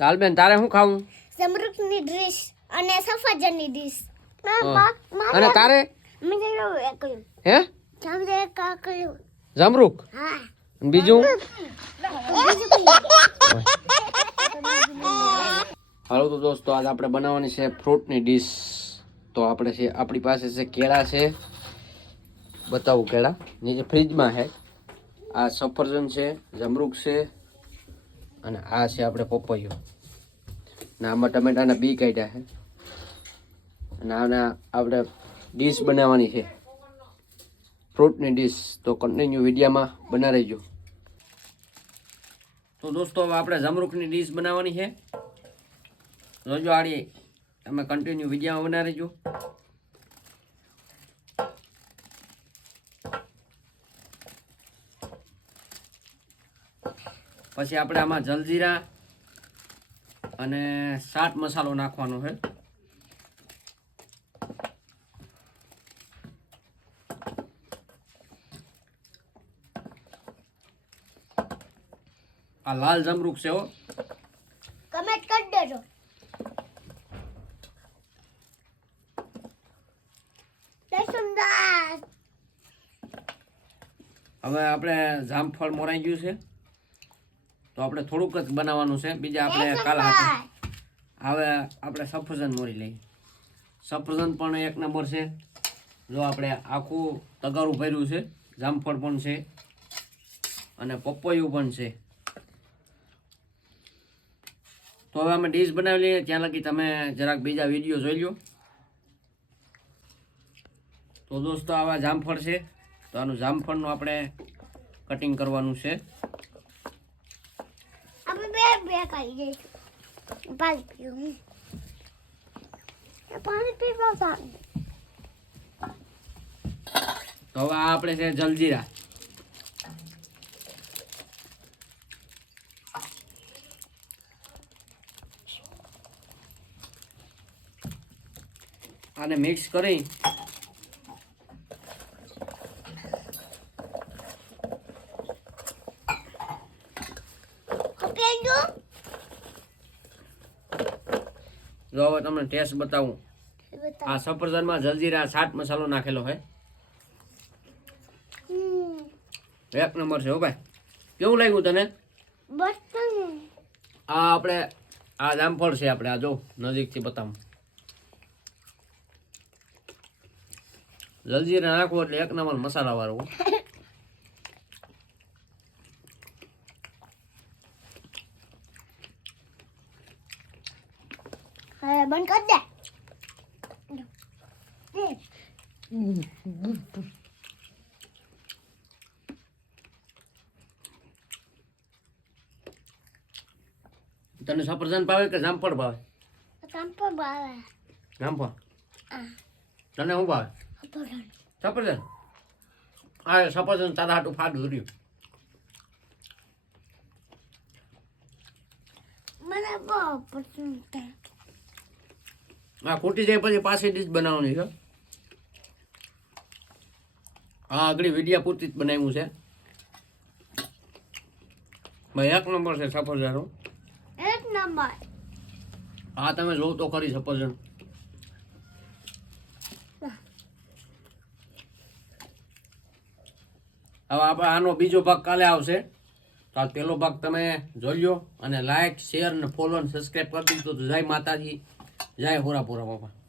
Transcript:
લાલબેન તારે શું ખાવું? સમૃદ્ધની ડીશ અને સફરજનની ડીશ અને તારે? હે? જમરૂક હા. બીજું? હાલો તો દોસ્તો આજ આપણે બનાવવાની છે ફ્રૂટની ડીશ તો આપણે છે આપણી પાસે છે કેળા છે. બતાવું કેળા. નીચે ફ્રીજમાં છે. આ સફરજન છે જમરૂક છે. અને આ છે આપણે પપૈયો. ને આમાં ટમેટાના બી કાઢ્યા છે. અને આના આપણે ડીશ બનાવવાની છે. ફ્રૂટની ડીશ તો કન્ટિન્યુ વિડીયામાં બના રહેજો. તો દોસ્તો, હવે આપણે જમરૂખની ડીશ બનાવવાની છે. જોજો આડી તમે કન્ટિન્યુ વિડીયામાં બના રહેજો. પછી આપણે આમાં જલજીરા અને સાત મસાલો નાખવાનો છે. આ લાલ જમરૂક છે હો. કમેન્ટ કરી દેજો. હવે આપણે જામફળ મોરાઈ ગયું છે. તો આપણે થોડુંક જ બનાવવાનું છે. બીજા આપણે કાલ હાથે. હવે આપણે સફરજન મોરી લઈએ. સફરજન પણ એક નંબર છે. જો આપણે આખું તગારું ભર્યું છે. જામફળ પણ છે. અને પપૈયું પણ છે. તો હવે અમે ડીશ બનાવી લઈએ. ત્યાં લગી તમે જરાક બીજા વીડિયો જોઈ લો તો દોસ્તો આવા જામફળ છે. તો આનું જામફળનું આપણે કટિંગ કરવાનું છે. બે કરી દઈશું પાણી પીવું પાણી પીવા સારું તો હવે આપણે છે જલજીરા. આને મિક્સ કરી Okay, જો જો હવે તમને ટેસ્ટ બતાવું. આ સફરજનમાં જલજીરા સાત મસાલો નાખેલો હોય એક નંબર છે હો ભાઈ. કેવું લાગ્યું તને. આ આપણે આ જામફળ છે આપણે આ જો નજીકથી બતાવું. જલજીરા નાખવો એટલે એક નંબર મસાલા હવે બંધ કરી દે. તને સફરજન ભાવે કે જામફળ ભાવે? જામફળ ભાવે. જામફળ? તને શું ભાવે? અપહરણ સફરજન? આ સફરજન તારા હાટું ફાડું રહ્યું. મને બહુ પસંદ આ ખૂટી જાય પછી પાછી ડીશ બનાવવાની છે. હા આગળ વિડીયા પૂરતી જ બનાવ્યું છે. ભાઈ એક નંબર છે સફરજન એક નંબર. હા તમે જોવ તો ખરી સફરજન. હવે આપણે આનો બીજો ભાગ કાલે આવશે. તો આ પહેલો ભાગ તમે જોઈ લો અને લાઈક શેર અને ફોલો અને સબસ્ક્રાઈબ કરી દીધો તો જય માતાજી. જય હોરાપુરા બાપા.